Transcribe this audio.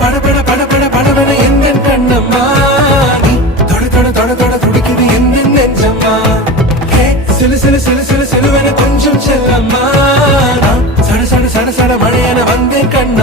படபட படபட படபட எந்த கண்ணம்மா நீ தொட தொட தொட தொட துடிக்குது எந்த நெஞ்சம்மா ஹே சிலு சிலு சிலு சிலு சிலுவென கொஞ்சம் செல்லம்மா சட சட சட சட மழையென வந்தேன் கண்ணா